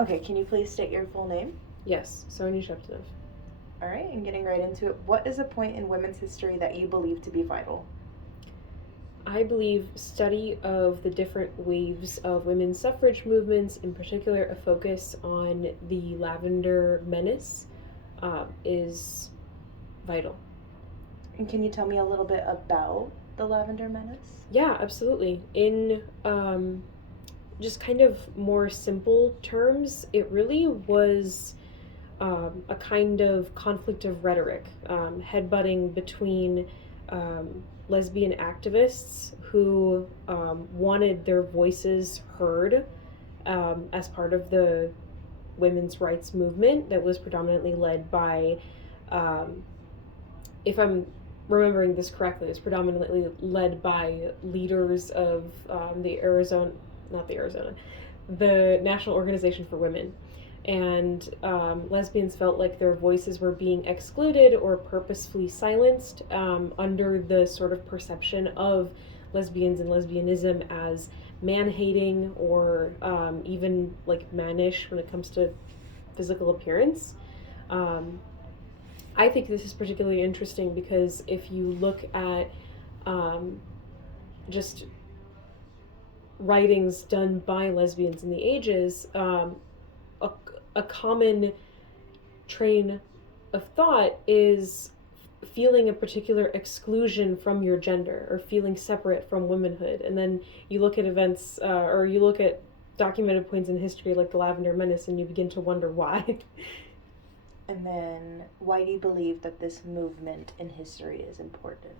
Okay, can you please state your full name? Yes, Sonia Sheptonov. All right, and getting right into it, what is a point in women's history that you believe to be vital? I believe study of the different waves of women's suffrage movements, in particular a focus on the Lavender Menace, is vital. And can you tell me a little bit about the Lavender Menace? Yeah, absolutely. In just kind of more simple terms, it really was a kind of conflict of rhetoric, headbutting between lesbian activists who wanted their voices heard as part of the women's rights movement that was predominantly led by, um, if I'm remembering this correctly, it's predominantly led by leaders of the National Organization for Women. And lesbians felt like their voices were being excluded or purposefully silenced under the sort of perception of lesbians and lesbianism as man hating or even like mannish when it comes to physical appearance. Um, I think this is particularly interesting because if you look at um, just writings done by lesbians in the ages, a, a common train of thought is feeling a particular exclusion from your gender or feeling separate from womanhood. And then you look at events or you look at documented points in history like the Lavender Menace and you begin to wonder why. And then, why do you believe that this movement in history is important?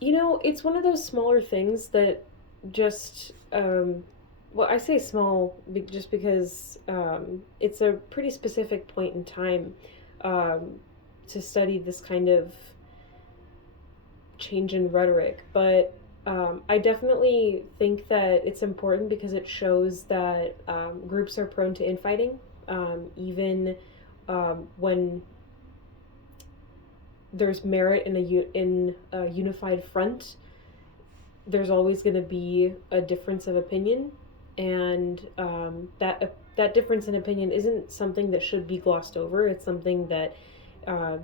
It's one of those smaller things that just, well, I say small just because it's a pretty specific point in time um, to study this kind of change in rhetoric. But I definitely think that it's important because it shows that groups are prone to infighting, even when there's merit in a unified front. There's always going to be a difference of opinion, and that difference in opinion isn't something that should be glossed over. It's something that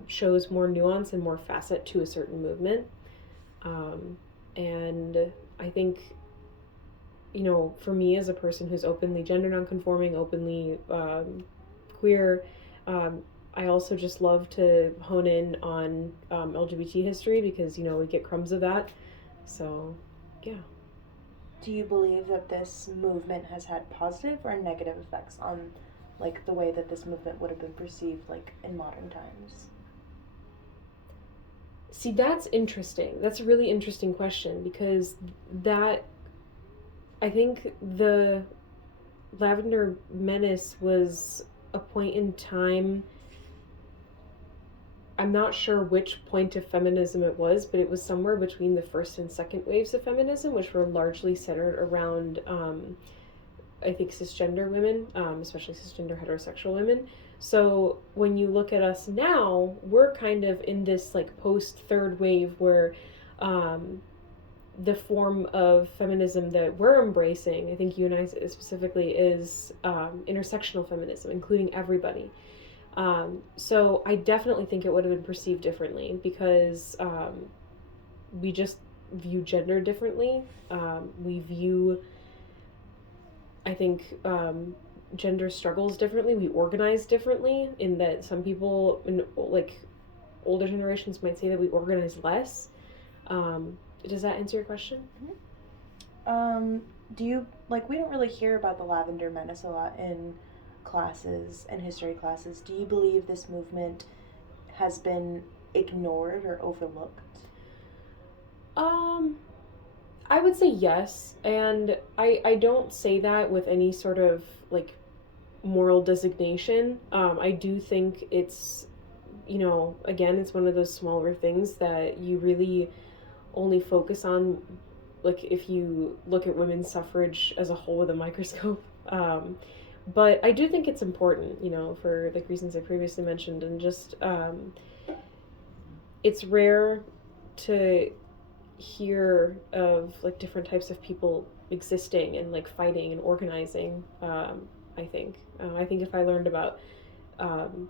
shows more nuance and more facet to a certain movement. Um, and I think, for me as a person who's openly gender nonconforming, openly queer, um, I also just love to hone in on LGBT history because, we get crumbs of that. So, yeah. Do you believe that this movement has had positive or negative effects on, like, the way that this movement would have been perceived, like, in modern times? See, that's interesting. That's a really interesting question because that, I think the Lavender Menace was a point in time. I'm not sure which point of feminism it was, but it was somewhere between the first and second waves of feminism, which were largely centered around, I think, cisgender women, especially cisgender heterosexual women. So when you look at us now, we're kind of in this like post third wave where um, the form of feminism that we're embracing, I think you and I specifically, is intersectional feminism, including everybody. So I definitely think it would have been perceived differently because we just view gender differently. We view, I think, gender struggles differently. We organize differently in that some people, like older generations, might say that we organize less. Does that answer your question? Um, do you, like, we don't really hear about the Lavender Menace a lot in classes and history classes. Do you believe this movement has been ignored or overlooked? Um, I would say yes, and I don't say that with any sort of like moral designation. I do think it's, again, it's one of those smaller things that you really only focus on, like if you look at women's suffrage as a whole with a microscope. But I do think it's important, for like reasons I previously mentioned, and just it's rare to hear of like different types of people existing and like fighting and organizing. I think. I think if I learned about um,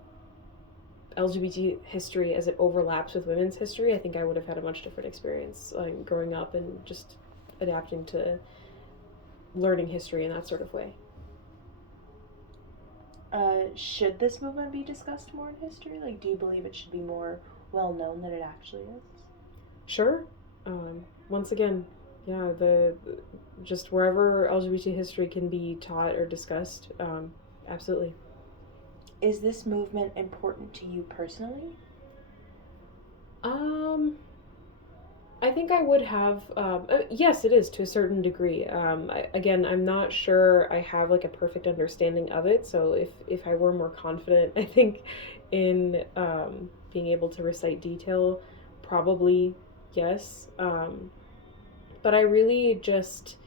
LGBT history as it overlaps with women's history, I think I would have had a much different experience, like growing up and just adapting to learning history in that sort of way. Should this movement be discussed more in history? Like, do you believe it should be more well known than it actually is? Sure. Once again, yeah, the just wherever LGBT history can be taught or discussed, absolutely. Is this movement important to you personally? Um, I think I would have. Yes, it is to a certain degree. Again, I'm not sure I have like a perfect understanding of it. So if I were more confident, I think in being able to recite detail, probably yes. But I really just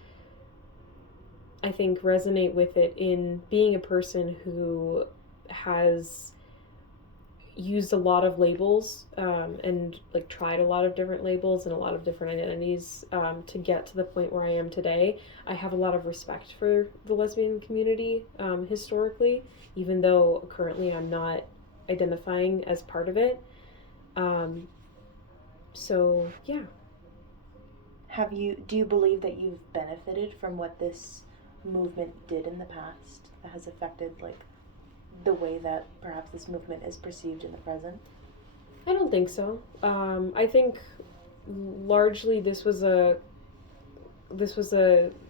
I think resonate with it in being a person who has used a lot of labels and like tried a lot of different labels and a lot of different identities to get to the point where I am today. I have a lot of respect for the lesbian community historically, even though currently I'm not identifying as part of it. Um, so yeah. Do you believe that you've benefited from what this movement did in the past that has affected like the way that perhaps this movement is perceived in the present? I don't think so. I think largely this was a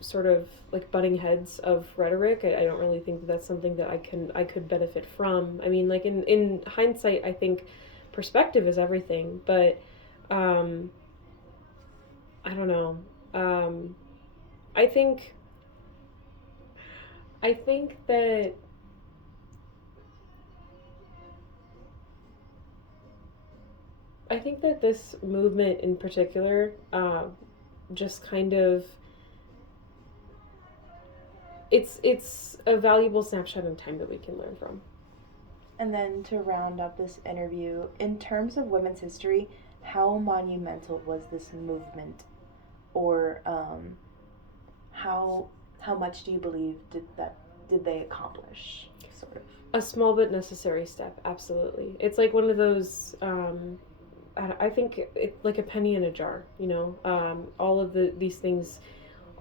sort of like butting heads of rhetoric. I don't really think that that's something that I could benefit from. I mean, like in hindsight, I think perspective is everything, but um, I don't know. Um, I think I think that I think that this movement in particular just kind of it's a valuable snapshot in time that we can learn from. And then to round up this interview, in terms of women's history, how monumental was this movement, or how how much do you believe did they accomplish? Sort of. A small but necessary step, absolutely. It's like one of those. I think it like a penny in a jar. You know, all of these things,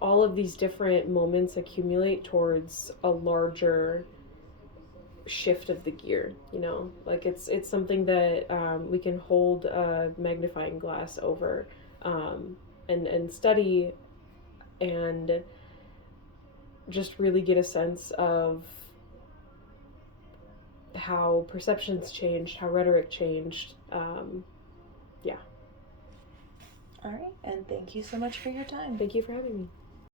all of these different moments accumulate towards a larger shift of the gear. You know, like it's something that we can hold a magnifying glass over, and study and just really get a sense of how perceptions changed, how rhetoric changed. Yeah. All right, and thank you so much for your time. Thank you for having me.